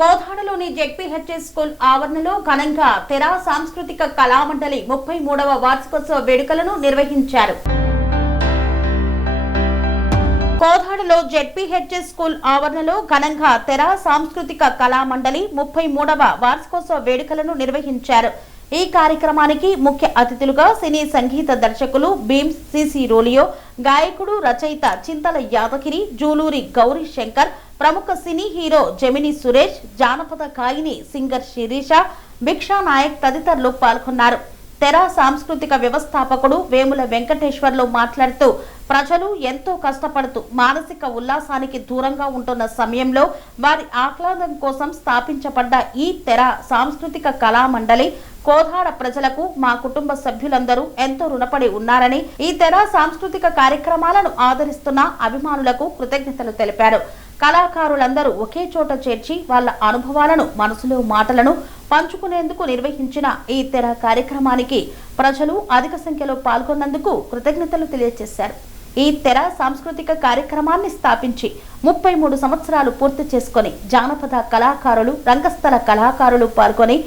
కోదాడలోని ZPHS school ఆవరణలో ఘనంగా తెరా సాంస్కృతిక కళామండలి 33వ వార్షికోత్సవ వేడుకలను నిర్వహించారు. కోదాడలో జెడ్పీహెచ్ఎస్ స్కూల్ ఆవరణలో ఘనంగా తెరా సాంస్కృతిక కళామండలి 33వ వార్షికోత్సవ వేడుకలను నిర్వహించారు. ఈ కార్యక్రమానికి ముఖ్య అతిథులుగా సినీ సంగీత దర్శకులు భీమ్స్ సిసి రోలియో, గాయకుడు రచయిత చింతల యాదగిరి, జూలూరి గౌరీ శంకర్, ప్రముఖ సినీ హీరో జెమిని సురేష్, జానపద గాయని సింగర్ శిరీష, భిక్షా నాయక్ తదితరులు పాల్గొన్నారు. తెరా సాంస్కృతిక వ్యవస్థాపకుడు వేముల వెంకటేశ్వర్లు మాట్లాడుతూ ప్రజలు ఎంతో కష్టపడుతూ మానసిక ఉల్లాసానికి దూరంగా ఉంటున్న సమయంలో వారి ఆహ్లాదం కోసం స్థాపించబడ్డ ఈ తెరా సాంస్కృతిక కళామండలి కోదాడ ప్రజలకు మా కుటుంబ సభ్యులందరూ ఎంతో రుణపడి ఉన్నారని, ఈ తెరా సాంస్కృతిక కార్యక్రమాలను ఆదరిస్తున్న అభిమానులకు కృతజ్ఞతలు తెలిపారు. కళాకారులందరూ ఒకే చోట చేర్చి వాళ్ళ అనుభవాలను, మనసులో మాటలను పంచుకునేందుకు నిర్వహించిన ఈ తెర కార్యక్రమానికి ప్రజలు అధిక సంఖ్యలో పాల్గొన్నందుకు కృతజ్ఞతలు తెలియజేశారు. ఈ తెర సాంస్కృతిక కార్యక్రమాన్ని స్థాపించి 33 సంవత్సరాలు పూర్తి చేసుకుని జానపద కళాకారులు, రంగస్థల కళాకారులు పాల్గొని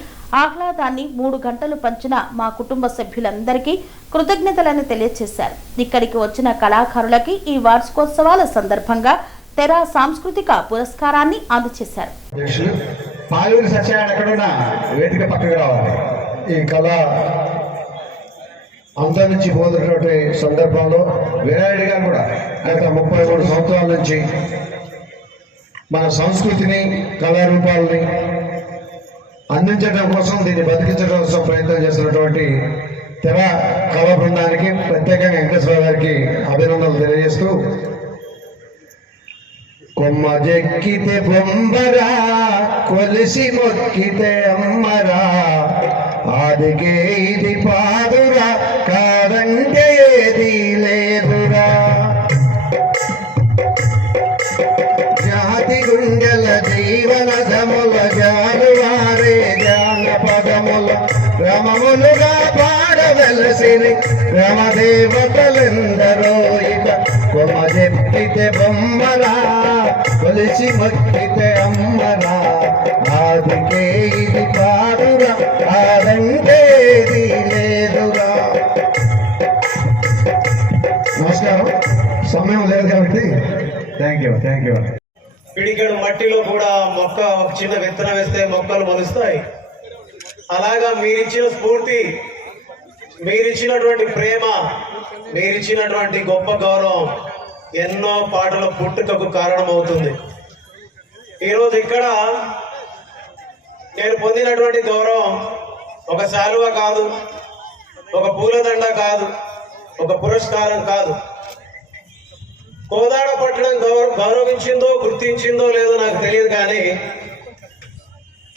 ఆహ్లాదాన్ని 3 గంటలు పంచిన మా కుటుంబ సభ్యులందరికీ కృతజ్ఞతలను తెలియజేశారు. ఇక్కడికి వచ్చిన కళాకారులకి ఈ వార్షికోత్సవాల సందర్భంగా తెరా సాంస్కృతిక పురస్కారాన్ని అందజేశారు. ఈ కళ అంతరించి పోతున్నటువంటి సందర్భంలో వినాయుడు గారు కూడా గత 33 సంవత్సరాల నుంచి మన సంస్కృతిని, కళారూపాలని అందించడం కోసం, దీన్ని బతికించడం కోసం ప్రయత్నం చేస్తున్నటువంటి తెర కళా బృందానికి ప్రత్యేకంగా వెంకటేశ్వర గారికి అభినందనలు తెలియజేస్తూ, కొమ్మ జెక్కితే బొమ్మరా, కొలిసి మొక్కితే అమ్మరా, ఆదికే ఇది పాదురా, కాదంటే ఏది లేదురా, జాతి గుండెల జీవన ధముల జానువారే జానపదముల రమములుగా పాడవలసిరి రమదేవతలెందరో ఇక, కొమ్మ జెక్కితే బొమ్మరా, కొలిసి మొక్కితే అమ్మరా, ఆదికే ఇది పాడురా, ఆదంటే ఏది లేదురా. నమస్కారం. సమయం లేదు కాబట్టి థ్యాంక్ యూ. పిడికెడు మట్టిలో కూడా మొక్క ఒక చిన్న విత్తనం వేస్తే మొక్కలు మొలుస్తాయి. అలాగా మీరిచ్చిన స్ఫూర్తి, మీరిచ్చినటువంటి ప్రేమ, మీరిచ్చినటువంటి గొప్ప గౌరవం ఎన్నో పాటల పుట్టుకకు కారణమవుతుంది. ఈరోజు ఇక్కడ నేను పొందినటువంటి గౌరవం ఒక శాలువ కాదు, ఒక పూలదండ కాదు, ఒక పురస్కారం కాదు. కోదాడ పట్టణం గౌరవించిందో, గుర్తించిందో లేదో నాకు తెలియదు, కానీ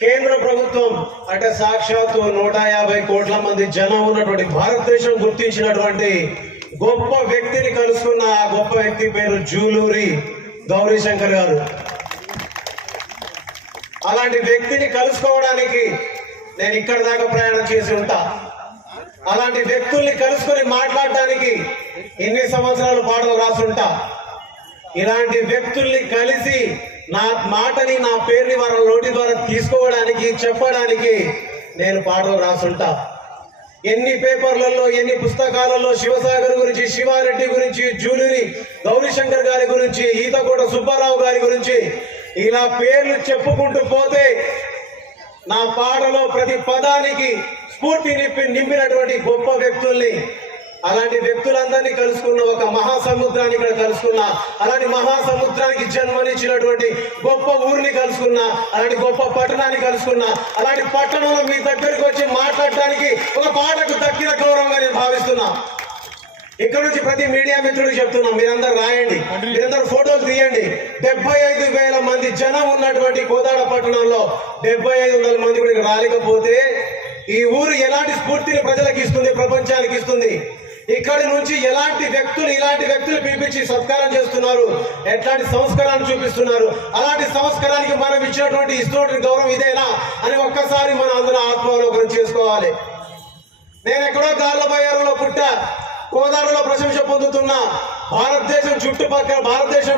కేంద్ర ప్రభుత్వం అంటే సాక్షాత్తు 150 కోట్ల మంది జనం ఉన్నటువంటి భారతదేశం గుర్తించినటువంటి గొప్ప వ్యక్తిని కలుసుకున్న ఆ గొప్ప వ్యక్తి పేరు జూలూరి గౌరీ శంకర్ గారు. అలాంటి వ్యక్తిని కలుసుకోవడానికి నేను ఇక్కడ దాకా ప్రయాణం చేసి ఉంటా. అలాంటి వ్యక్తుల్ని కలుసుకొని మాట్లాడటానికి ఎన్ని సంవత్సరాలు పాటలు రాసుంటా. ఇలాంటి వ్యక్తుల్ని కలిసి నా మాటని, నా పేరుని వాళ్ళ నోటి ద్వారా తీసుకోవడానికి, చెప్పడానికి నేను పాటలు రాసుంటా. ఎన్ని పేపర్లలో, ఎన్ని పుస్తకాలలో శివసాగర్ గురించి, శివారెడ్డి గురించి, జూలూరి గౌరీశంకర్ గారి గురించి, ఈతకోట సుబ్బారావు గారి గురించి ఇలా పేర్లు చెప్పుకుంటూ పోతే నా పాటలో ప్రతి పదానికి స్ఫూర్తి నింపినటువంటి గొప్ప వ్యక్తుల్ని, అలాంటి వ్యక్తులందరినీ కలుసుకున్న ఒక మహాసముద్రాన్ని ఇక్కడ కలుసుకున్నా, అలాంటి మహాసముద్రానికి జన్మనిచ్చినటువంటి గొప్ప ఊరిని కలుసుకున్నా, అలాంటి గొప్ప పట్టణాన్ని కలుసుకున్నా, అలాంటి పట్టణంలో మీ దగ్గరికి వచ్చి మాట్లాడటానికి ఒక పాటకు దక్కిన గౌరవంగా నేను భావిస్తున్నా. ఇక్కడ నుంచి ప్రతి మీడియా మిత్రుడికి చెప్తున్నాం, మీరందరూ రాయండి, మీరందరూ ఫోటోలు తీయండి. 75,000 మంది జనం ఉన్నటువంటి కోదాడ పట్టణంలో 7500 మంది కూడా రాలేకపోతే ఈ ఊరు ఎలాంటి స్ఫూర్తిని ప్రజలకు ఇస్తుంది, ప్రపంచానికి ఇస్తుంది. ఇక్కడి నుంచి ఇలాంటి వ్యక్తులు పిలిపించి సత్కారం చేస్తున్నారు, ఎట్లాంటి సంస్కారాన్ని చూపిస్తున్నారు. అలాంటి సంస్కారానికి మనం ఇస్తున్నటువంటి గౌరవం ఇదేనా అని ఒక్కసారి మనం అందరూ ఆత్మావలోకనం చేసుకోవాలి. నేను ఎక్కడో గార్లబయ్యారులో పుట్టా, కోదాడలో ప్రశంస పొందుతున్నా. భారతదేశం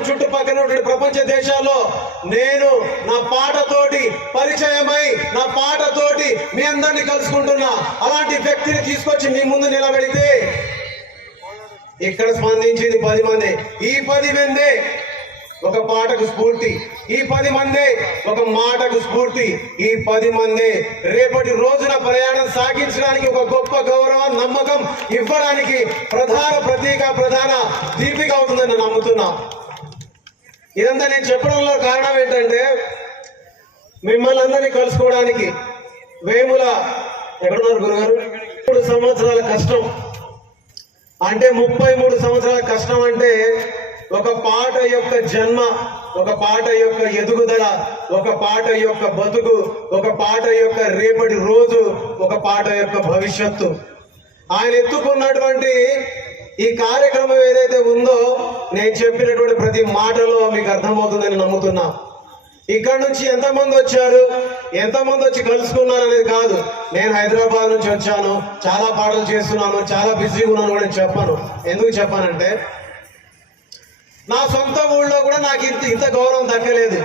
చుట్టుపక్కల ఉన్నటువంటి ప్రపంచ దేశాల్లో నేను నా పాటతోటి పరిచయమై నా పాటతోటి మీ అందరినీ కలుసుకుంటున్నా. అలాంటి వ్యక్తిని తీసుకొచ్చి మీ ముందు నిలబెడితే ఇక్కడ స్పందించింది 10 మంది. ఈ 10 మంది ఒక పాటకు స్ఫూర్తి, ఈ 10 మంది ఒక మాటకు స్ఫూర్తి, ఈ 10 మంది రేపటి రోజున ప్రయాణం సాగించడానికి ఒక గొప్ప గౌరవం, నమ్మకం ఇవ్వడానికి ప్రధాన దీపిక అవుతుందని నేను నమ్ముతున్నా. ఇదంతా నేను చెప్పడంలో కారణం ఏంటంటే మిమ్మల్ని అందరినీ కలుసుకోవడానికి వేముల ఎక్కడున్నారు గురుగారు 3 సంవత్సరాల కష్టం అంటే 33 సంవత్సరాల కష్టం అంటే ఒక పాట యొక్క జన్మ, ఒక పాట యొక్క ఎదుగుదల, ఒక పాట యొక్క బతుకు, ఒక పాట యొక్క రేపటి రోజు, ఒక పాట యొక్క భవిష్యత్తు. ఆయన ఎత్తుకున్నటువంటి ఈ కార్యక్రమం ఏదైతే ఉందో నేను చెప్పినటువంటి ప్రతి మాటలో మీకు అర్థమవుతుందని నమ్ముతున్నా. ఇక్కడ నుంచి ఎంతమంది వచ్చారు, ఎంతమంది వచ్చి కలుసుకున్నారు అనేది కాదు. నేను హైదరాబాద్ నుంచి వచ్చాను, చాలా పాటలు చేస్తున్నాను, చాలా బిజీగా ఉన్నాను కూడా చెప్పాను. ఎందుకు చెప్పానంటే నా సొంత ఊళ్ళో కూడా నాకు ఇంత గౌరవం దక్కలేదు,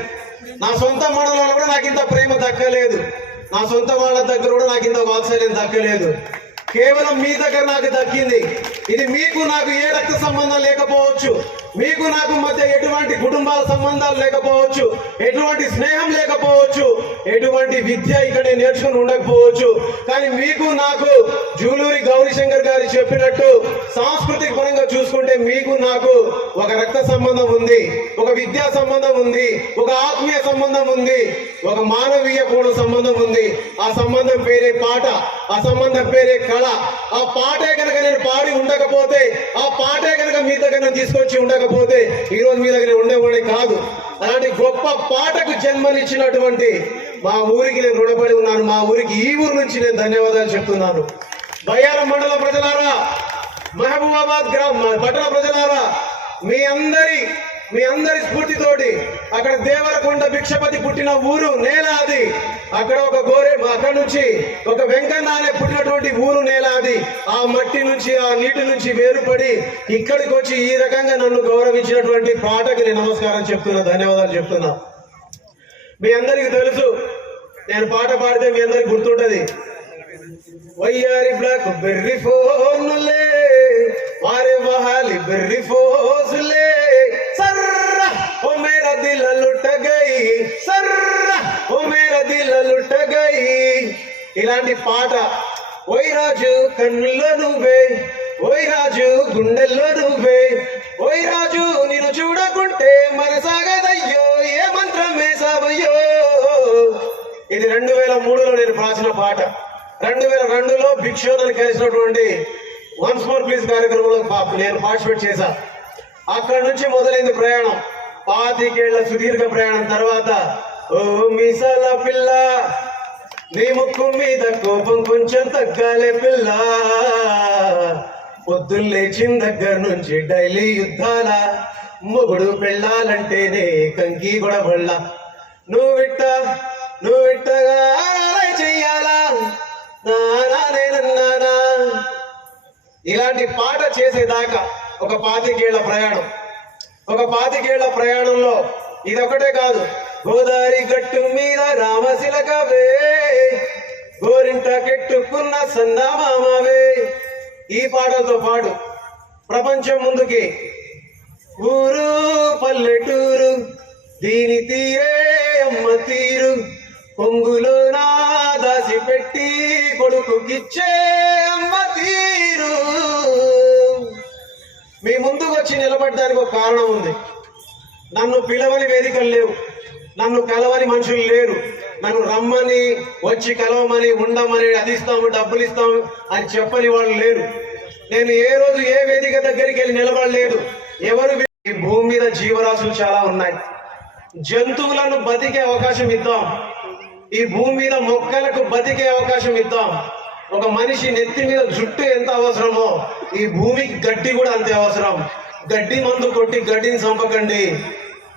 నా సొంత మండలంలో కూడా నాకు ఇంత ప్రేమ దక్కలేదు, నా సొంత వాళ్ళ దగ్గర కూడా నాకు ఇంత వాత్సల్యం దక్కలేదు. కేవలం మీ దగ్గర నాకు దక్కింది. ఇది మీకు నాకు ఏ రక్త సంబంధం లేకపోవచ్చు, మీకు నాకు మధ్య ఎటువంటి కుటుంబాల సంబంధాలు లేకపోవచ్చు, ఎటువంటి స్నేహం లేకపోవచ్చు, ఎటువంటి విద్య ఇక్కడ నేర్చుకుని ఉండకపోవచ్చు. కానీ మీకు నాకు జూలూరి గౌరీశంకర్ గారు చెప్పినట్టు సాంస్కృతిక పరంగా చూసుకుంటే మీకు నాకు ఒక రక్త సంబంధం ఉంది, ఒక విద్యా సంబంధం ఉంది, ఒక ఆత్మీయ సంబంధం ఉంది, ఒక మానవీయ కోణ సంబంధం ఉంది. ఆ సంబంధం పేరే పాట, ఆ సంబంధం పేరే కళ. ఆ పాటే కనుక నేను పాడి ఉండకపోతే, ఆ పాటే కనుక మీ దగ్గర తీసుకొచ్చి ఉండకపోతే ఈ రోజు మీ దగ్గర ఉండేవాడే కాదు. అలాంటి గొప్ప పాటకు జన్మనిచ్చినటువంటి మా ఊరికి నేను రుణపడి ఉన్నాను. మా ఊరికి ఈ ఊరు నుంచి నేను ధన్యవాదాలు చెప్తున్నాను. బయ్యారం మండల ప్రజలారా, మహబూబాబాద్ పట్టణ ప్రజలారా, మీ అందరి స్ఫూర్తితోటి అక్కడ దేవరకొండ భిక్షపతి పుట్టిన ఊరు నేల అది. అక్కడ అక్కడ నుంచి ఒక వెంకన్న అనే పుట్టినటువంటి ఊరు నేల అది. ఆ మట్టి నుంచి, ఆ నీటి నుంచి వేరుపడి ఇక్కడికి వచ్చి ఈ రకంగా నన్ను గౌరవించినటువంటి పాటకి నేను నమస్కారం చెప్తున్నా, ధన్యవాదాలు చెప్తున్నా. మీ అందరికి తెలుసు, నేను పాట పాడితే మీ అందరికి గుర్తుంటది. వయ్యారి బ్లాక్ బెర్రీ ఫోన్లే వారే వహాలి బెర్రీ ఫోసులే सर्रा ओ मेरा दिल लुट गई सर्रा ओ मेरा दिल लुट गई. ఇలాంటి పాట ఓయ్ రాజు కన్నుల్లో నువ్వే, ఓయ్ రాజు గుండెల్లో నువ్వే, ఓయ్ రాజు నిన్ను చూడకుంటే మనసాగదయ్యో ఏ మంత్రం వేసావయ్యో. ఇది 2003లో నేను రాసిన పాట. 2002లో భిక్షోదని కలిసినటువంటి వన్స్ మోర్ ప్లీజ్ కార్యక్రమంలో నేను పార్టిసిపేట్ చేశా. అక్కడ నుంచి మొదలైంది ప్రయాణం. 25 ఏళ్ల సుదీర్ఘ ప్రయాణం తర్వాత ఓ మీసాల పిల్ల నీ ముక్కు మీద కోపం కొంచెం తగ్గాలే పిల్ల, పొద్దున్న లేచిన దగ్గర నుంచి డైలీ యుద్ధాల, మొగుడు పెళ్ళాలంటేనే కంకి గొడవళ్ళ, నువ్విట్టగా చెయ్యాలా నానా. ఇలాంటి పాట చేసేదాకా ఒక 25 ఏళ్ల ప్రయాణం. ఒక 25 ఏళ్ల ప్రయాణంలో ఇదొకటే కాదు. గోదావరి గట్టు మీద రామశిలకవే, గోరింట కెట్టుకున్న సందామామవే. ఈ పాటలతో పాటు ప్రపంచం ముందుకి ఊరు పల్లెటూరు దీని తీరే అమ్మ తీరు, పొంగులో నా దాసి పెట్టి కొడుకుకిచ్చే అమ్మ తీరు. మీ ముందుకు వచ్చి నిలబడడానికి ఒక కారణం ఉంది. నన్ను పిలవని వేదికలు లేవు, నన్ను కలవని మనుషులు లేరు, నన్ను రమ్మని వచ్చి కలవమని ఉండమని అది ఇస్తాము డబ్బులు ఇస్తాము అని చెప్పని వాళ్ళు లేరు. నేను ఏ రోజు ఏ వేదిక దగ్గరికి వెళ్ళి నిలబడలేదు. ఈ భూమి మీద జీవరాశులు చాలా ఉన్నాయి. జంతువులను బతికే అవకాశం ఇద్దాం, ఈ భూమి మీద మొక్కలకు బతికే అవకాశం ఇద్దాం. ఒక మనిషి నెత్తి మీద జుట్టు ఎంత అవసరమో ఈ భూమికి గడ్డి కూడా అంతే అవసరం. గడ్డి మందు కొట్టి గడ్డిని చంపకండి.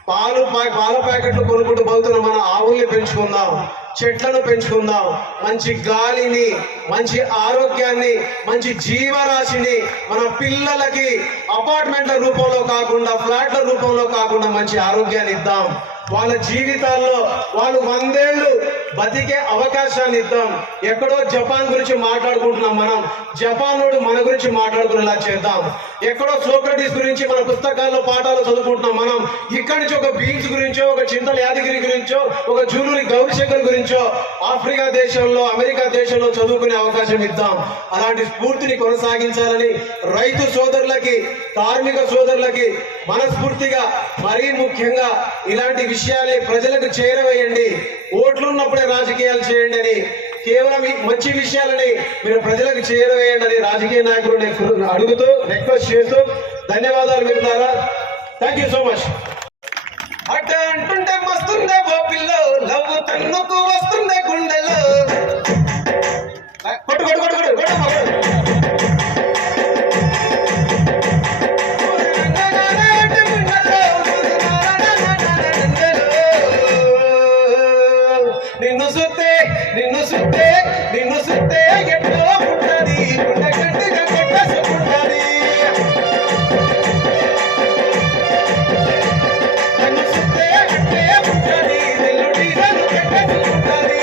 పాల ప్యాకెట్లు కొనుక్కుంటూ పోతున్న మన ఆవుల్ని పెంచుకుందాం, చెట్లను పెంచుకుందాం, మంచి గాలిని, మంచి ఆరోగ్యాన్ని, మంచి జీవరాశిని మన పిల్లలకి అపార్ట్మెంట్ల రూపంలో కాకుండా, ఫ్లాట్ల రూపంలో కాకుండా మంచి ఆరోగ్యాన్ని ఇద్దాం. వాళ్ళ జీవితాల్లో వాళ్ళు 100 ఏళ్ళు బతికే అవకాశాన్ని ఇద్దాం. ఎక్కడో జపాన్ గురించి మాట్లాడుకుంటున్నాం మనం, జపాన్ వాడు మన గురించి మాట్లాడుకునేలా చేద్దాం. ఎక్కడో సోక్రటీస్ గురించి మన పుస్తకాల్లో పాఠాలు చదువుకుంటున్నాం మనం, ఇక్కడి నుంచి ఒక బీన్స్ గురించో, ఒక చింతల యాదగిరి గురించో, ఒక జూలూరి గౌరీశంకర్ గురించో ఆఫ్రికా దేశంలో, అమెరికా దేశంలో చదువుకునే అవకాశం ఇద్దాం. అలాంటి స్ఫూర్తిని కొనసాగించాలని రైతు సోదరులకి, కార్మిక సోదరులకి మనస్ఫూర్తిగా, మరీ ముఖ్యంగా ఇలాంటి విషయాల్ని ప్రజలకు చేరవేయండి. ఓట్లున్నప్పుడే రాజకీయాలు చేయండి అని, కేవలం ఈ మంచి విషయాలని మీరు ప్రజలకు చేరవేయండి అని రాజకీయ నాయకులు అడుగుతూ, రిక్వెస్ట్ చేస్తూ ధన్యవాదాలు మిత్రులారా. Thank you so much. అట్ట అంటుంటే వస్తుందే గోపిల్లో, లవ్ తన్నుకు వస్తుందే గుండెలో. కొట్టు కొట్టు కొట్టు కొట్టు కొట్టు. నిన్ను సుత్తే ఎట్లో పుట్టది, గుండె గట్టిగా కొట్టసుకుంటది. నన్ను సుత్తే అట్టే పుట్టది, నిన్ను డీజలు కట్టసుకుంటది.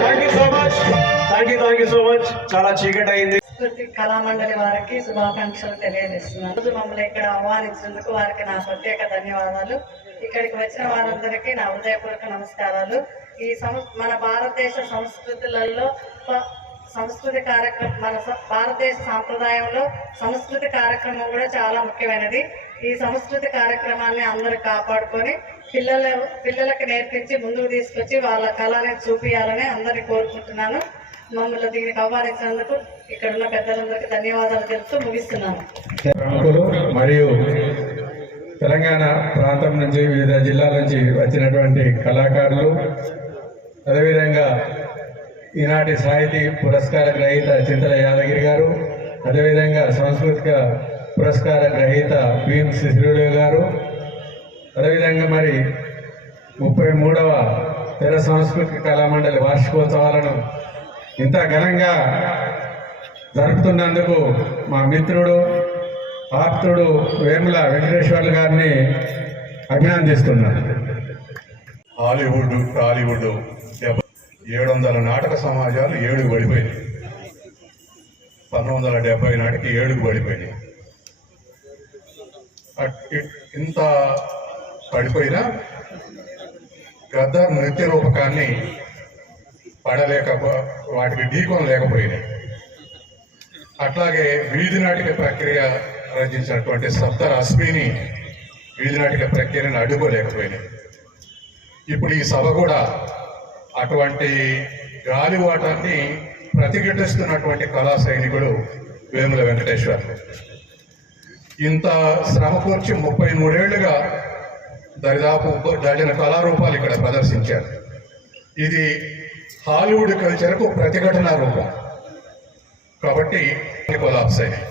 Thank you so much, thank you so much. చాలా చీకటి అయింది. కళామండలి వారికి శుభాకాంక్షలు తెలియజేస్తున్నాను. రోజు మమ్మల్ని ఇక్కడ ఆహ్వానించినందుకు వారికి నా ప్రత్యేక ధన్యవాదాలు. ఇక్కడికి వచ్చిన వారందరికీ నా హృదయపూర్వక నమస్కారాలు. ఈ మన భారతదేశ సంస్కృతులలో సంస్కృతి కార్యక్రమం, మన భారతదేశ సాంప్రదాయంలో సంస్కృతి కార్యక్రమం కూడా చాలా ముఖ్యమైనది. ఈ సంస్కృతి కార్యక్రమాన్ని అందరూ కాపాడుకొని పిల్లలకు నేర్పించి ముందుకు తీసుకొచ్చి వాళ్ళ కళని చూపించాలని అందరినీ కోరుకుంటున్నాను. మమ్మల్ని దీనికి ఆహ్వానించినందుకు ఇక్కడున్న పెద్దలందరికీ ధన్యవాదాలు తెలుపుతూ ముగిస్తున్నాను. ప్రముఖులు మరియు తెలంగాణ ప్రాంతం నుంచి, వివిధ జిల్లాల నుంచి వచ్చినటువంటి కళాకారులు, అదేవిధంగా ఈనాటి సాహితీ పురస్కార గ్రహీత చింతల యాదగిరి గారు, అదేవిధంగా సాంస్కృతిక పురస్కార గ్రహీత భీమ్ శిశిరుడు గారు, అదేవిధంగా మరి 33వ తెర సాంస్కృతిక కళామండలి వార్షికోత్సవాలను ఇంత ఘనంగా జరుపుతున్నందుకు మా మిత్రుడు, ఆప్తుడు వేముల వెంకటేశ్వర్లు గారిని అభినందిస్తున్నాను. హాలీవుడ్, టాలీవుడ్ 700 నాటక సమాజాలు 7 పడిపోయినాయి. 1970 నాటికి 7 పడిపోయినాయి. ఇంత పడిపోయినా గద్దర్ నృత్య రూపకాన్ని పడలేక, వాటికి ఢీకొన లేకపోయినాయి. అట్లాగే వీధి నాటిక ప్రక్రియ రచించినటువంటి సప్తర అశ్విని వీధి నాటిక ప్రక్రియను అడ్డుకోలేకపోయినాయి. ఇప్పుడు ఈ సభ కూడా అటువంటి గాలివాటాన్ని ప్రతిఘటిస్తున్నటువంటి కళా సైనికుడు వేముల వెంకటేశ్వర్. ఇంత శ్రమ కూర్చి 33 ఏళ్లుగా దరిదాపు డజన్ కళారూపాలు ఇక్కడ ప్రదర్శించారు. ఇది హాలీవుడ్ కల్చర్కు ప్రతిఘటన రూపం కాబట్టి కొలాప్స్ అయినాయి.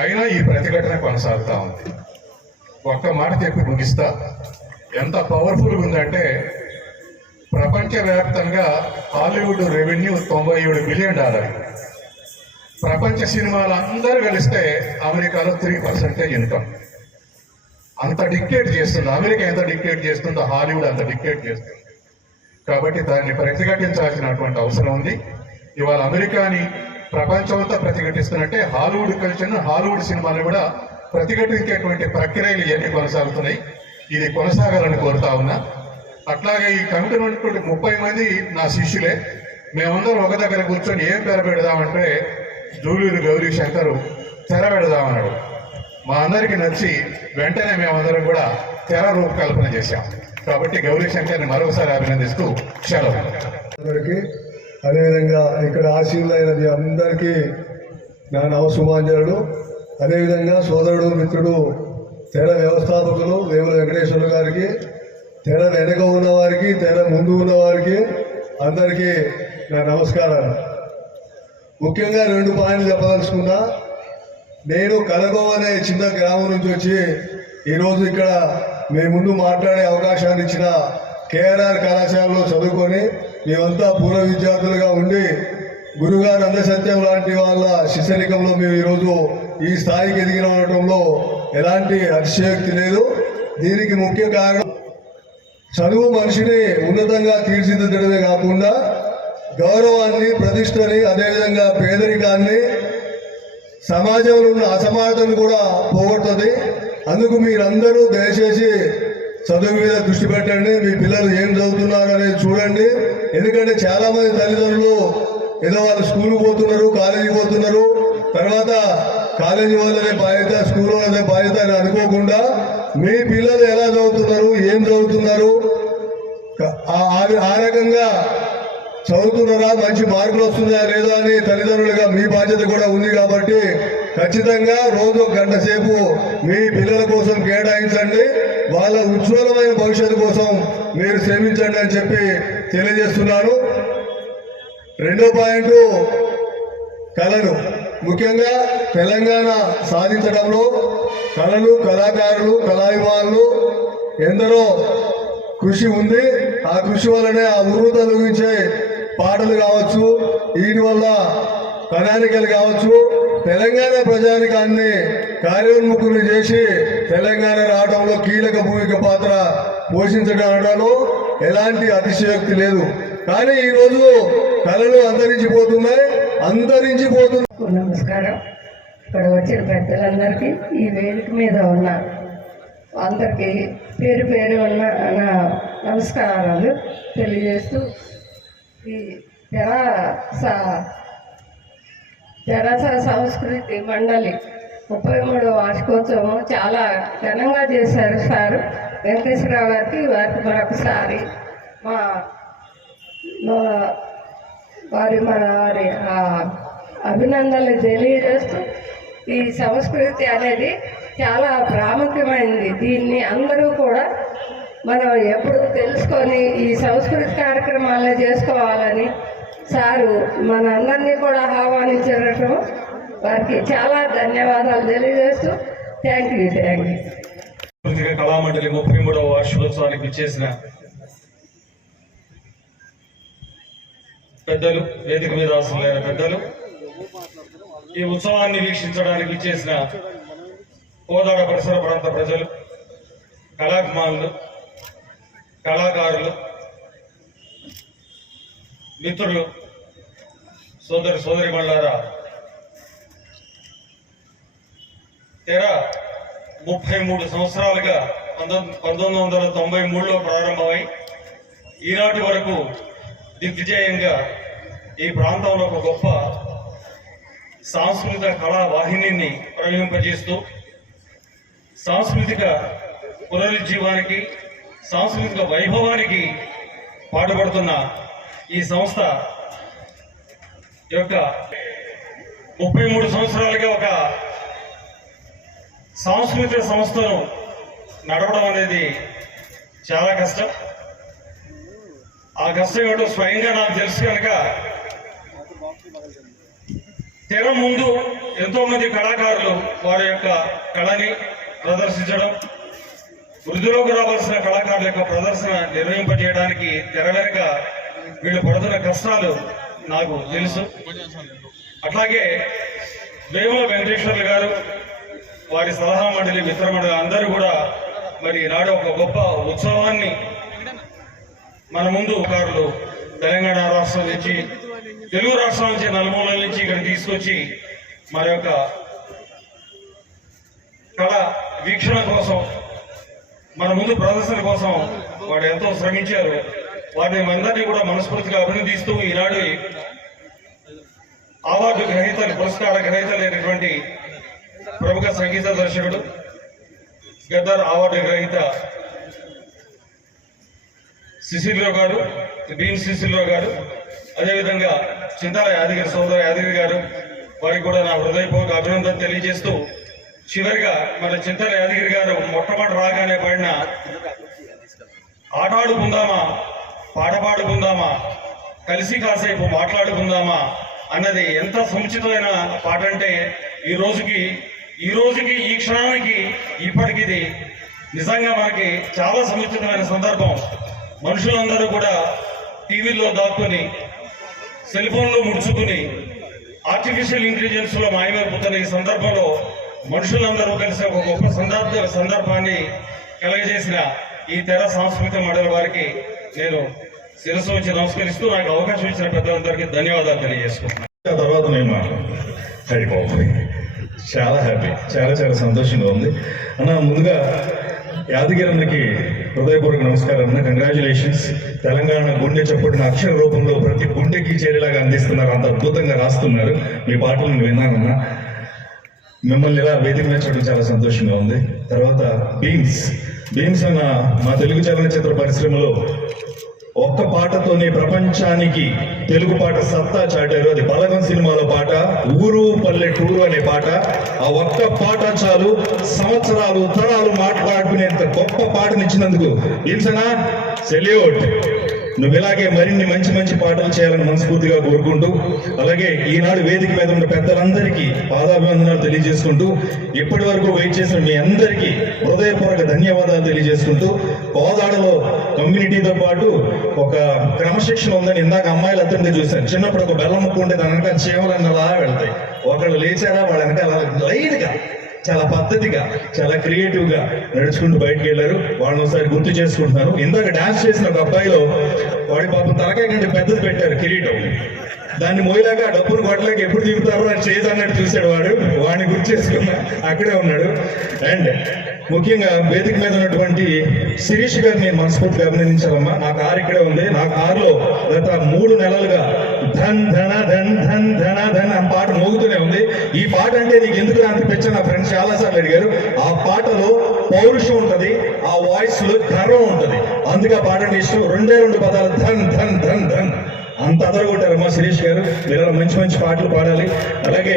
అయినా ఈ ప్రతిఘటన కొనసాగుతూ ఉంది. ఒక్క మాట చెప్పి ముగిస్తా. ఎంత పవర్ఫుల్గా ఉందంటే, ప్రపంచవ్యాప్తంగా హాలీవుడ్ రెవెన్యూ $97 బిలియన్. ప్రపంచ సినిమాలు అందరూ కలిస్తే అమెరికాలో 3% ఇన్కమ్. అంత డిక్టేట్ చేస్తుంది అమెరికా. ఎంత డిక్టేట్ చేస్తుందో హాలీవుడ్ అంత డిక్టేట్ చేస్తుంది. కాబట్టి దాన్ని ప్రతిఘటించాల్సినటువంటి అవసరం ఉంది. ఇవాళ అమెరికాని ప్రపంచమంతా ప్రతిఘటిస్తున్నట్టే హాలీవుడ్ కల్చర్ను, హాలీవుడ్ సినిమాలు కూడా ప్రతిఘటించేటువంటి ప్రక్రియలు ఇవన్నీ కొనసాగుతున్నాయి. ఇది కొనసాగాలని కోరుతా ఉన్నా. అట్లాగే ఈ కమిటీ ఉన్నటువంటి 30 మంది నా శిష్యులే. మేమందరం ఒక దగ్గర కూర్చొని ఏం తెర పెడదామంటే జూలూరి గౌరీశంకర్ తెర పెడదామన్నాడు. మా అందరికీ నచ్చి వెంటనే మేమందరం కూడా తెర రూపకల్పన చేశాం. కాబట్టి గౌరీశంకర్ని మరొకసారి అభినందిస్తూ సెలవు. అదేవిధంగా ఇక్కడ ఆశీర్లైన మీ అందరికీ నా నమస్సుమాంజలు. అదేవిధంగా సోదరుడు, మిత్రుడు, తెర వ్యవస్థాపకులు వేముల వెంకటేశ్వర్లు గారికి, తెర వెనక ఉన్న వారికి, తెర ముందు ఉన్న వారికి అందరికీ నా నమస్కారాలు. ముఖ్యంగా 2 పాయింట్లు చెప్పదలుచుకున్నా. నేను కలగో అనే చిన్న గ్రామం నుంచి వచ్చి ఈరోజు ఇక్కడ మీ ముందు మాట్లాడే అవకాశాన్ని ఇచ్చిన కేఆర్ఆర్ కళాశాలలో చదువుకొని మేమంతా పూర్వ విద్యార్థులుగా ఉండి గురుగారు అందసత్యం లాంటి వాళ్ళ శిష్యరికంలో మేము ఈరోజు ఈ స్థాయికి ఎదిగిన ఉండటంలో ఎలాంటి అతిశయోక్తి లేదు. దీనికి ముఖ్య కారణం చదువు మనిషిని ఉన్నతంగా తీర్చిదిద్దడమే కాకుండా గౌరవాన్ని, ప్రతిష్టని, అదేవిధంగా పేదరికాన్ని, సమాజంలో ఉన్న అసమానతను కూడా పోగొడుతుంది. అందుకు మీరందరూ దయచేసి చదువు మీద దృష్టి పెట్టండి. మీ పిల్లలు ఏం చదువుతున్నారు అనేది చూడండి. ఎందుకంటే చాలా మంది తల్లిదండ్రులు ఏదో వాళ్ళు స్కూల్కి పోతున్నారు, కాలేజీకి పోతున్నారు, తర్వాత కాలేజీ వాళ్ళనే బాధ్యత, స్కూల్ వాళ్ళనే బాధ్యత అని అనుకోకుండా మీ పిల్లలు ఎలా చదువుతున్నారు, ఏం చదువుతున్నారు, ఆ రకంగా చదువుతున్నారా, మంచి మార్కులు వస్తున్నాయా లేదా అని తల్లిదండ్రులుగా మీ బాధ్యత కూడా ఉంది. కాబట్టి ఖచ్చితంగా రోజు 1 గంట సేపు మీ పిల్లల కోసం కేటాయించండి. వాళ్ళ ఉజ్వలమైన భవిష్యత్తు కోసం మీరు శ్రమించండి అని చెప్పి తెలియజేస్తున్నాను. రెండో పాయింట్ కళలు. ముఖ్యంగా తెలంగాణ సాధించడంలో కళలు, కళాకారులు, కళాభిమానులు ఎందరో కృషి ఉంది. ఆ కృషి వల్లనే ఆ ఉర్రు తొలగించే పాటలు కావచ్చు, వీటి వల్ల ప్రణాళికలు కావచ్చు, తెలంగాణ ప్రజానికాన్ని కార్యోన్ముఖులు చేసి తెలంగాణ రావడంలో కీలక భూమిక పాత్ర పోషించడంలో ఎలాంటి అతిశయోక్తి లేదు. కానీ ఈరోజు కళలు అంతరించిపోతున్నాయి. నమస్కారం. ఇక్కడ వచ్చిన పెద్దలందరికీ, ఈ వేదిక మీద ఉన్న అందరికీ పేరు పేరు ఉన్న నా నమస్కారాలు తెలియజేస్తూ, ఈ తెరాస సంస్కృతి మండలి 33వ వార్షికోత్సవం చాలా ఘనంగా చేశారు సార్ వెంకటేశ్వరరావు గారికి. వారికి మరొకసారి వారి అభినందనలు తెలియజేస్తూ, ఈ సంస్కృతి అనేది చాలా ప్రాముఖ్యమైనది. దీన్ని అందరూ కూడా మనం ఎప్పుడు తెలుసుకొని ఈ సంస్కృతి కార్యక్రమాలను చేసుకోవాలని సారు మనందరినీ కూడా ఆహ్వానించడం వారికి చాలా ధన్యవాదాలు తెలియజేస్తూ థ్యాంక్ యూ. కళామండలి 33వ వార్షికోత్సవానికి ఇచ్చేసిన పెద్దలు, వేదిక మీద ఆసీనులైన పెద్దలు, ఈ ఉత్సవాన్ని వీక్షించడానికి ఇచ్చేసిన కోదాడ పరిసర ప్రాంత ప్రజలు, కళాభిమానులు, కళాకారులు, మిత్రులు, సోదరిమణులారా, తెర 33 సంవత్సరాలుగా 1993లో ప్రారంభమై ఈనాటి వరకు దిగ్విజయంగా ఈ ప్రాంతంలో ఒక గొప్ప సాంస్కృతిక కళా వాహినిని ప్రవహింపజేస్తూ సాంస్కృతిక పునరుజ్జీవానికి, సాంస్కృతిక వైభవానికి పాటుపడుతున్న ఈ సంస్థ యొక్క 33 సంవత్సరాలుగా ఒక సాంస్కృతిక సంస్థను నడవడం అనేది చాలా కష్టం. ఆ కష్టం ఏమిటో స్వయంగా నాకు తెలుసు కనుక తెర ముందు ఎంతో మంది కళాకారులు వారి యొక్క కళని ప్రదర్శించడం, వృద్ధిలోకి రావాల్సిన కళాకారుల యొక్క ప్రదర్శన నిర్వహింపజేయడానికి తెర వెనుక వీళ్ళు పడుతున్న కష్టాలు నాకు తెలుసు. అట్లాగే వేముల వెంకటేశ్వర్లు గారు, వారి సలహా మండలి, మిత్ర మండలి అందరూ కూడా మరి ఈనాడు ఒక గొప్ప ఉత్సవాన్ని మన ముందు కారులు తెలంగాణ రాష్ట్రం నుంచి, తెలుగు రాష్ట్రాల నుంచి, నలుమూలల నుంచి ఇక్కడ తీసుకొచ్చి మన యొక్క కళ వీక్షణ కోసం, మన ముందు ప్రదర్శన కోసం వాడు ఎంతో శ్రమించారు. వారిని అందరినీ కూడా మనస్ఫూర్తిగా అభినందిస్తూ ఈనాడు అవార్డు గ్రహీతలు, పురస్కార గ్రహీతలైనటువంటి ప్రముఖ సంగీత దర్శకుడు, గద్దర్ అవార్డు గ్రహీత శిశిర్రావు గారు, బీన్ శిశిర్రావు గారు, అదేవిధంగా చింతాల యాదగిరి సోదర యాదగిరి గారు, వారికి కూడా నా హృదయపూర్వక అభినందన తెలియజేస్తూ, చివరిగా మన చింతాల యాదగిరి గారు మొట్టమొదటి రాగానే పాడిన ఆటాడుకుందామా, పాట పాడుకుందామా, కలిసి కాసేపు మాట్లాడుకుందామా అన్నది ఎంత సముచితమైన పాట అంటే, ఈ రోజుకి ఈ రోజుకి ఈ క్షణానికి ఇప్పటికిది నిజంగా మనకి చాలా సముచితమైన సందర్భం. మనుషులందరూ కూడా టీవీల్లో దాక్కుని సెల్ ఫోన్లో ముడుచుకుని ఆర్టిఫిషియల్ ఇంటెలిజెన్స్ లో మాయమైపోతున్న ఈ సందర్భంలో మనుషులందరూ కలిసి ఒక గొప్ప సందర్భాన్ని కలగజేసిన ఈ తెర సాంస్కృతిక మండలి వారికి నేను శిరస్సు వచ్చి నమస్కరిస్తూ నాకు అవకాశం ఇచ్చిన పెద్దలందరికీ ధన్యవాదాలు తెలియజేసుకుంటున్నాను. ఆ తర్వాత నేను హరిబాబు చాలా హ్యాపీ, చాలా చాలా సంతోషంగా ఉంది అన్న. ముందుగా యాదగిరికి హృదయపూర్వక నమస్కారం అన్న. కంగ్రాచులేషన్స్. తెలంగాణ గుండె చప్పుడున అక్షర రూపంలో ప్రతి గుండెకి చేరేలాగా అందిస్తున్నారు, అంత అద్భుతంగా రాస్తున్నారు. మీ పాటలను విన్నానన్నా. మిమ్మల్ని ఇలా వేదిక మీద చూడడం చాలా సంతోషంగా ఉంది. తర్వాత బీమ్స్ అన్న మా తెలుగు చలనచిత్ర పరిశ్రమలో ఒక్క పాటతోనే ప్రపంచానికి తెలుగు పాట సత్తా చాటారు. అది బలగం సినిమాలో పాట, ఊరు పల్లెటూరు అనే పాట. ఆ ఒక్క పాట చాలు సంవత్సరాలు తరాలు మాట్లాడుకునేంత గొప్ప పాటనిచ్చినందుకు భీమ్సనా సెల్యూట్. నువ్వు ఇలాగే మరిన్ని మంచి మంచి పాటలు చేయాలని మనస్ఫూర్తిగా కోరుకుంటూ, అలాగే ఈనాడు వేదిక మీద ఉన్న పెద్దలందరికీ పాదాభివందనాలు తెలియజేసుకుంటూ, ఇప్పటి వరకు వెయిట్ చేసిన మీ అందరికీ హృదయపూర్వక ధన్యవాదాలు తెలియజేసుకుంటూ, కోదాడలో కమ్యూనిటీతో పాటు ఒక క్రమశిక్షణ ఉందని ఇందాక అమ్మాయిలు అతనితో చూశాను. చిన్నప్పుడు ఒక బెల్లం ముక్కు ఉంటే దాని వెనక చీమలన్నీ అలా వెళ్తాయి. ఒకళ్ళు లేచారా వాళ్ళ వెనక అలా లైన్గా చాలా పద్ధతిగా చాలా క్రియేటివ్ గా నడుచుకుంటూ బయటకు వెళ్ళారు. వాళ్ళని ఒకసారి గుర్తు చేసుకుంటున్నాను. ఇందాక డాన్స్ చేసిన ఒక అబ్బాయిలో వాడి పాపం తలకాయ కంటే పెద్దది పెట్టారు కిరీటం, దాన్ని మోయలాగా ఆ డబ్బును కొట్టలేక ఎప్పుడు దిగుతారో అని చేసి అన్నట్టు చూశాడు. వాడిని గుర్తు చేసుకున్నా, అక్కడే ఉన్నాడు. అండ్ ముఖ్యంగా వేదిక మీద ఉన్నటువంటి శిరీష్ గారిని నేను మనస్ఫూర్తిగా అభినందించాలమ్మా. నా కారు ఇక్కడే ఉంది. నా కారులో గత 3 నెలలుగా ధన్ ధన ధన్ ధన్ ధన ధన్ అని పాట మోగుతూనే ఉంది. ఈ పాట అంటే నీకు ఎందుకు అంత పెంచా నా ఫ్రెండ్స్ చాలా సార్లు అడిగారు. ఆ పాటలో పౌరుషం ఉంటది, ఆ వాయిస్ లో గర్వం ఉంటది, అందుకే ఆ పాట అంటే ఇష్టం. 2 పదాలు ధన్ ధన్ ధన్ ధన్ అంత అదరగొట్టారమ్మా శిరీష్ గారు. మీరు మంచి మంచి పాటలు పాడాలి. అలాగే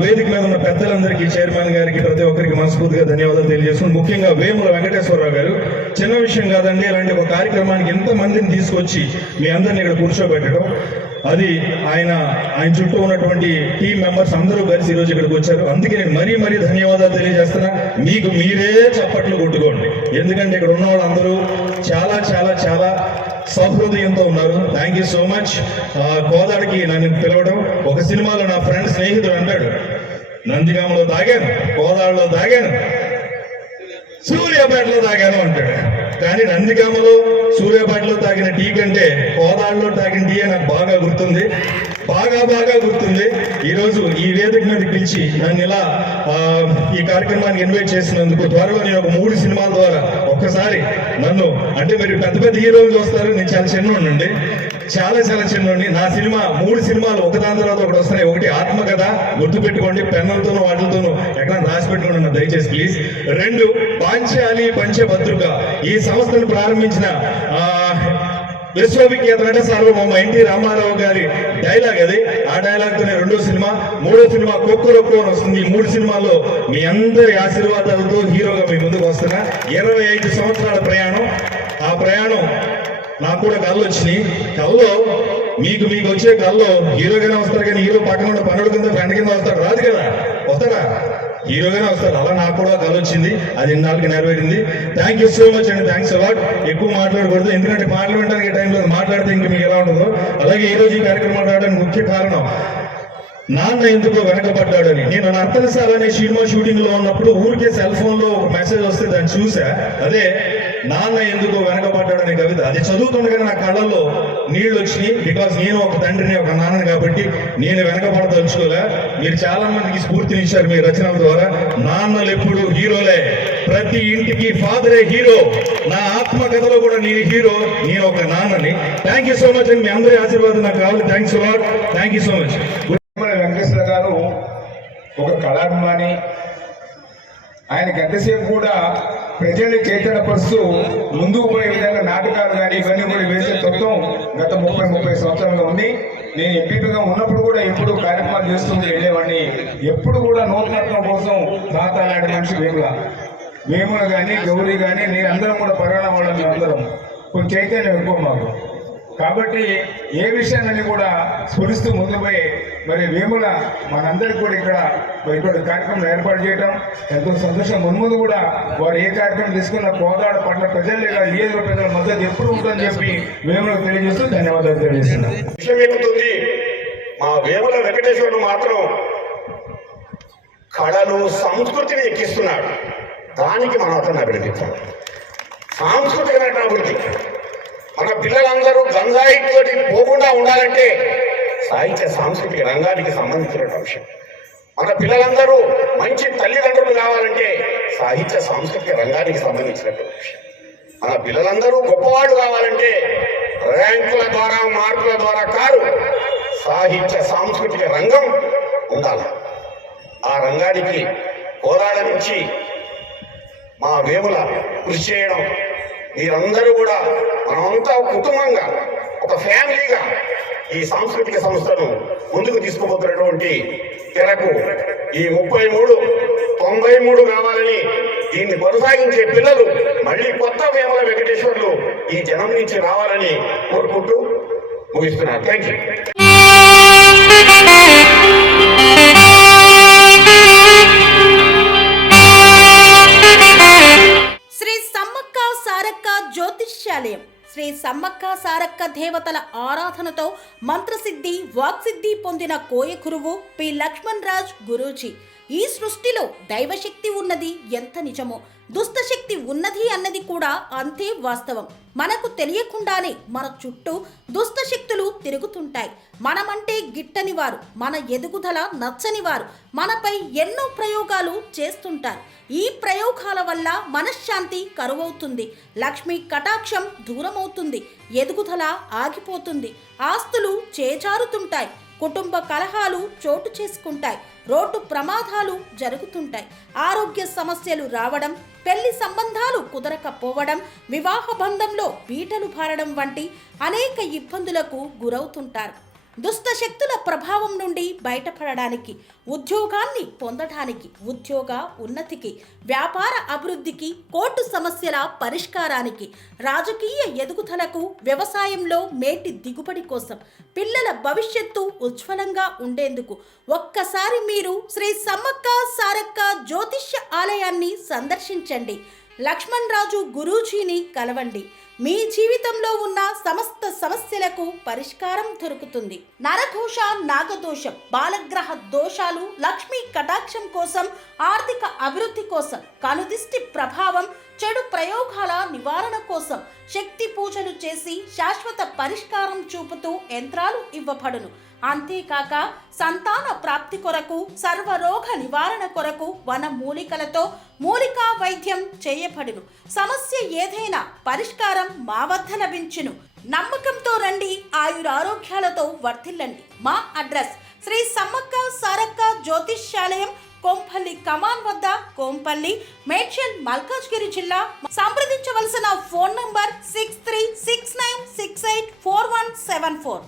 వేదిక మీద ఉన్న పెద్దలందరికీ, చైర్మన్ గారికి, ప్రతి ఒక్కరికి మనస్ఫూర్తిగా ధన్యవాదాలు తెలియజేస్తున్నాను. ముఖ్యంగా వేముల వెంకటేశ్వరరావు గారు. చిన్న విషయం కాదండి, ఇలాంటి ఒక కార్యక్రమానికి ఎంతమందిని తీసుకొచ్చి మీ అందరిని ఇక్కడ కూర్చోబెట్టడం, అది ఆయన చుట్టూ ఉన్నటువంటి టీం మెంబర్స్ అందరూ కలిసి ఈరోజు ఇక్కడికి వచ్చారు. అందుకే నేను మరీ ధన్యవాదాలు తెలియజేస్తున్నా. మీకు మీరే చప్పట్లు కొట్టుకోండి, ఎందుకంటే ఇక్కడ ఉన్న వాళ్ళందరూ చాలా చాలా చాలా సహృదయంతో ఉన్నారు. Thank you so much. కోదాడికి నన్ను పిలవడం, ఒక సినిమాలో నా ఫ్రెండ్ స్నేహితుడు అంటాడు, నందిగామలో తాగాను, కోదాడలో తాగాను, సూర్యాపేటలో తాగాను అంటాడు. కానీ నందిగామలో సూర్యాపేటలో తాగిన టీ కంటే కోదాడలో తాగిన టీ నాకు బాగా గుర్తుంది, బాగా గుర్తుంది. ఈరోజు ఈ వేదిక మీద పిలిచి నన్ను ఇలా ఈ కార్యక్రమానికి ఇన్వైట్ చేసినందుకు, త్వరలో నేను ఒక 3 సినిమాల ద్వారా ఒక్కసారి నన్ను, అంటే మీరు పెద్ద హీరోలు చూస్తారు, నేను చాలా చిన్నోండి, చాలా చిన్నోండి. నా సినిమా 3 సినిమాలు ఒకదాని తర్వాత ఒకటి వస్తున్నాయి. ఒకటి ఆత్మకథ, గుర్తుపెట్టుకోండి, పెన్నులతోనూ వాటితోనూ ఎక్కడ రాసి పెట్టుకోండి దయచేసి ప్లీజ్. 2 పాంచాలి పంచభద్రుక, ఈ సంస్థను ప్రారంభించిన విశ్వవిఖ్యాత నట సార్వభౌమ ఎన్టీ రామారావు గారి డైలాగ్ అది. ఆ డైలాగ్ తోనే 2వ సినిమా. 3వ సినిమా కొక్కొరొక్కో అని వస్తుంది. ఈ 3 సినిమాల్లో మీ అందరి ఆశీర్వాదాలతో హీరోగా మీ ముందుకు వస్తున్నా. 25 సంవత్సరాల ప్రయాణం. ఆ ప్రయాణం నాకు కూడా కళ్ళు వచ్చినాయి. కల్లో మీకు వచ్చే కల్లో హీరోగానే వస్తారు, కానీ హీరో పక్కన ఉన్న పనుల కింద ఫ్రెండ్ కింద వస్తాడు, రాదు కదా, వస్తాడా? హీరోగానే వస్తారు. అలా నాకు కూడా కళ వచ్చింది, అది ఇన్నాళ్ళకి నెరవేరింది. థ్యాంక్ యూ సో మచ్ అండి, థ్యాంక్స్ అలాట్. ఎక్కువ మాట్లాడకూడదు, ఎందుకంటే పాటలు వినడానికి టైం లేదు, మాట్లాడితే ఇంక మీకు ఎలా ఉండదు. అలాగే ఈ రోజు ఈ కార్యక్రమం రావడానికి ముఖ్య కారణం, నాన్న ఎందుకో వెనకబడ్డాడని. నేను నర్తనశాల అనే సినిమా షూటింగ్ లో ఉన్నప్పుడు ఊరికే సెల్ ఫోన్ లో ఒక మెసేజ్ వస్తే దాన్ని చూసా. అదే నాన్న ఎందుకో వెనకబడ్డాడనే కవిత. అది చదువుతుండగానే నా కళ్ళల్లో నీళ్లు వచ్చినాయి. బికాస్ నేను ఒక తండ్రిని, ఒక నాన్నని కాబట్టి నేను వెనకబడదలుచుకోలే. మీరు చాలా మందికి స్ఫూర్తినిచ్చారు మీ రచనల ద్వారా. నాన్నలు ఎప్పుడు హీరోలే, ప్రతి ఇంటికి ఫాదరే హీరో. నా ఆత్మకథలో కూడా నేను హీరో, నేను ఒక నాన్నని. థ్యాంక్ యూ సో మచ్ అండి, మీ అందరి ఆశీర్వాదం నాకు కావాలి. Thanks a lot, thank you so much. Venkateswara గారు ఒక కళాభిమాని. ఆయనకి ఎంతసేపు కూడా ప్రజల్ని చైతన్యపరుస్తూ ముందుకు పోయే విధంగా నాటకాలు కానీ ఇవన్నీ కూడా వేసే తత్వం గత 30 సంవత్సరాలుగా ఉంది. నేను ఎంపీగా ఉన్నప్పుడు కూడా ఎప్పుడు కార్యక్రమాలు చేస్తుంది వెళ్ళేవాడిని. ఎప్పుడు కూడా నూతనత్వం కోసం తాతాలాడే మనిషి వేముల కానీ గౌరీ కానీ నేను అందరం కూడా పరిగణ వాళ్ళం. అందరం కొంచెం చైతన్యం ఎక్కువ మాకు. కాబట్టి ఏ విషయాన్ని కూడా స్ఫురిస్తూ ముందుకు పోయి మరి వేముల మనందరికీ కూడా ఇక్కడ కార్యక్రమం ఏర్పాటు చేయడం ఎంతో సంతోషం. మున్ముందు కూడా వారు ఏ కార్యక్రమం తీసుకున్న కోదాడ పట్ల ప్రజలే కాదు నియోజకవర్గ ప్రజల మద్దతు ఎప్పుడు ఉంటుందని చెప్పి వేములకు తెలియజేస్తూ ధన్యవాదాలు తెలియజేస్తున్నాం. విషయం ఎక్కుతుంది. మా వేముల వెంకటేశ్వరుడు మాత్రం కళలు సంస్కృతిని ఎక్కిస్తున్నాడు. దానికి మనం అతను అభినందించాలి. సాంస్కృతిక అభివృద్ధి. మన పిల్లలందరూ గంజాయితోటి పోకుండా ఉండాలంటే సాహిత్య సాంస్కృతిక రంగానికి సంబంధించిన విషయం. మన పిల్లలందరూ మంచి తల్లిదండ్రులు కావాలంటే సాహిత్య సాంస్కృతిక రంగానికి సంబంధించినటువంటి విషయం. మన పిల్లలందరూ గొప్పవాళ్ళు కావాలంటే ర్యాంకుల ద్వారా మార్కుల ద్వారా కాదు, సాహిత్య సాంస్కృతిక రంగం ఉండాలి. ఆ రంగానికి కోదాడ నుంచి మా వేముల కృషి చేయడం, మీరందరూ కూడా మనమంతా కుటుంబంగా ఒక ఫ్యామిలీగా ఈ సాంస్కృతిక సంస్థను ముందుకు తీసుకుపోతున్నటువంటి తెరకు ఈ 93 కావాలని దీన్ని కొనసాగించే పిల్లలు మళ్ళీ కొత్త వేముల వెంకటేశ్వర్లు ఈ జనం నుంచి రావాలని కోరుకుంటూ ముగిస్తున్నారు. Thank you. శ్రీ సమ్మక్క సారక్క జ్యోతిష్యాలయం శ్రీ సమ్మక్క సారక్క దేవతల ఆరాధనతో మంత్రసిద్ధి వాక్సిద్ధి పొందిన కోయ గురువు పి లక్ష్మణ్ రాజ్ గురూజీ. ఈ సృష్టిలో దైవశక్తి ఉన్నది ఎంత నిజమో, దుష్టశక్తి ఉన్నది అన్నది కూడా అంతే వాస్తవం. మనకు తెలియకుండానే మన చుట్టూ దుష్టశక్తులు తిరుగుతుంటాయి. మనమంటే గిట్టని వారు, మన ఎదుగుదల నచ్చని వారు మనపై ఎన్నో ప్రయోగాలు చేస్తుంటారు. ఈ ప్రయోగాల వల్ల మనశ్శాంతి కరువవుతుంది, లక్ష్మీ కటాక్షం దూరమవుతుంది, ఎదుగుదల ఆగిపోతుంది, ఆస్తులు చేజారుతుంటాయి, కుటుంబ కలహాలు చోటు చేసుకుంటాయి, రోడ్డు ప్రమాదాలు జరుగుతుంటాయి, ఆరోగ్య సమస్యలు రావడం, పెళ్లి సంబంధాలు కుదరకపోవడం, వివాహ బంధంలో పీటలు భారడం వంటి అనేక ఇబ్బందులకు గురవుతుంటారు. దుష్టశక్తుల ప్రభావం నుండి బయటపడడానికి, ఉద్యోగాన్ని పొందడానికి, ఉద్యోగ ఉన్నతికి, వ్యాపార అభివృద్ధికి, కోర్టు సమస్యల పరిష్కారానికి, రాజకీయ ఎదుగుదలకు, వ్యవసాయంలో మేటి దిగుబడి కోసం, పిల్లల భవిష్యత్తు ఉజ్వలంగా ఉండేందుకు ఒక్కసారి మీరు శ్రీ సమ్మక్క సారక్క జ్యోతిష్య ఆలయాన్ని సందర్శించండి. లక్ష్మణ్ రాజు గురూజీని కలవండి. మీ జీవితంలో ఉన్న సమస్త సమస్యలకు పరిష్కారం దొరుకుతుంది. నరదోష, నాగదోషం, బాలగ్రహ దోషాలు, లక్ష్మీ కటాక్షం కోసం, ఆర్థిక అభివృద్ధి కోసం, కనుదిష్టి ప్రభావం, చెడు ప్రయోగాల నివారణ కోసం శక్తి పూజలు చేసి శాశ్వత పరిష్కారం చూపుతూ యంత్రాలు ఇవ్వబడును. అంతేకాక సంతాన ప్రాప్తి కొరకు, సర్వరోగ నివారణ కొరకు వన మూలికలతో మూలికా వైద్యం చేయబడును. సమస్య ఏదైనా పరిష్కారం మా వద్ద లభించును. నమ్మకంతో రండి, ఆయురారోగ్యాలతో వర్ధిల్లండి. మా అడ్రస్ శ్రీ సమ్మక్క సారక్క జ్యోతిష్యాలయం, కొంపల్లి కమాన్ వద్ద, కొంపల్లి, మేడ్చల్, మల్కాజ్గిరి జిల్లా. సంప్రదించవలసిన ఫోన్ నంబర్ 6369684174.